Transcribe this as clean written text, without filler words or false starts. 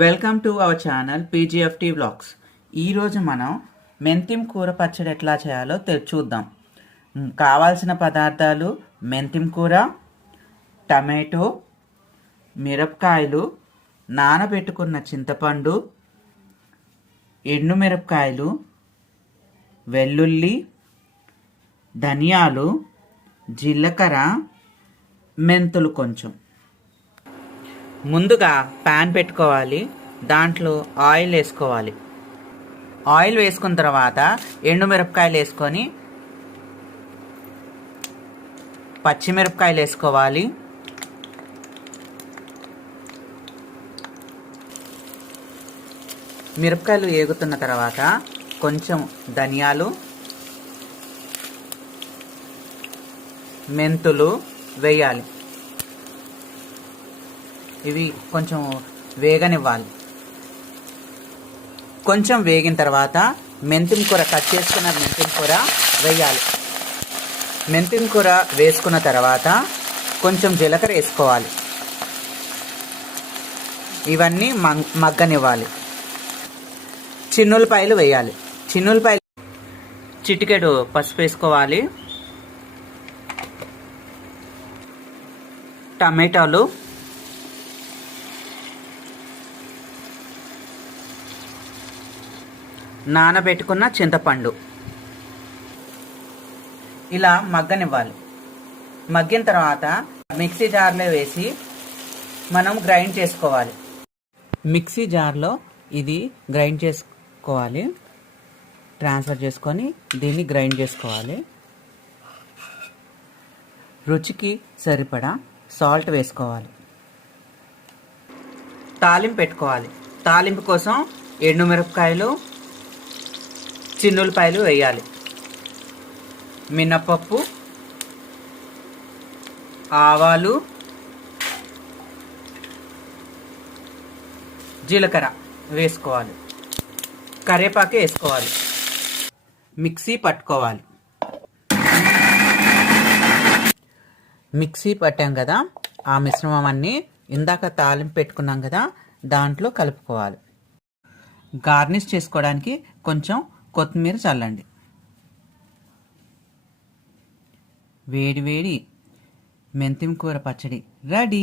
Welcome to our channel PGFT vlogs. ఈరోజు మనం మెంతిం కూర పచ్చడి ఎట్లా చేయాలో చూద్దాం. కావాల్సిన పదార్థాలు: మెంతిం కూర, టమాటో, మిరపకాయలు, నానబెట్టుకున్న చింతపండు, ఎండుమిరపకాయలు, వెల్లుల్లి, ధనియాలు, జీలకర్ర, మెంతులు కొంచెం. ముందుగా ప్యాన్ పెట్టుకోవాలి. దాంట్లో ఆయిల్ వేసుకోవాలి. ఆయిల్ వేసుకున్న తర్వాత ఎండుమిరపకాయలు వేసుకొని పచ్చిమిరపకాయలు వేసుకోవాలి. మిరపకాయలు వేగుతున్న తర్వాత కొంచెం ధనియాలు, మెంతులు వేయాలి. ఇవి కొంచెం వేగనివ్వాలి. కొంచెం వేగిన తర్వాత మెంతిం కూర, కట్ చేసుకున్న మెంతిం కూర వేయాలి. మెంతిం కూర వేసుకున్న తర్వాత కొంచెం జీలకర్ర వేసుకోవాలి. ఇవన్నీ మగ్గనివ్వాలి. చిన్నులపాయలు వేయాలి. చిన్నులపాయలు చిటికెడు పసుపు వేసుకోవాలి. టమాటాలు, నానబెట్టుకున్న చింతపండు ఇలా మగ్గనివ్వాలి. మగ్గిన తర్వాత మిక్సీ జార్లో వేసి మనం గ్రైండ్ చేసుకోవాలి. మిక్సీ జార్లో ఇది గ్రైండ్ చేసుకోవాలి. ట్రాన్స్ఫర్ చేసుకొని దీన్ని గ్రైండ్ చేసుకోవాలి. రుచికి సరిపడా సాల్ట్ వేసుకోవాలి. తాలింపు పెట్టుకోవాలి. తాలింపు కోసం ఎండుమిరపకాయలు, చిన్నులపాయలు వేయాలి. మినపప్పు, ఆవాలు, జీలకర్ర వేసుకోవాలి. కరివేపాకు వేసుకోవాలి. మిక్సీ పట్టుకోవాలి. మిక్సీ పట్టాం కదా, ఆ మిశ్రమాన్ని ఇందాక తాలింపు పెట్టుకున్నాం కదా, దాంట్లో కలుపుకోవాలి. గార్నిష్ చేసుకోవడానికి కొంచెం కొత్తిమీర చల్లండి. వేడి వేడి మెంతిం కూర పచ్చడి రెడీ.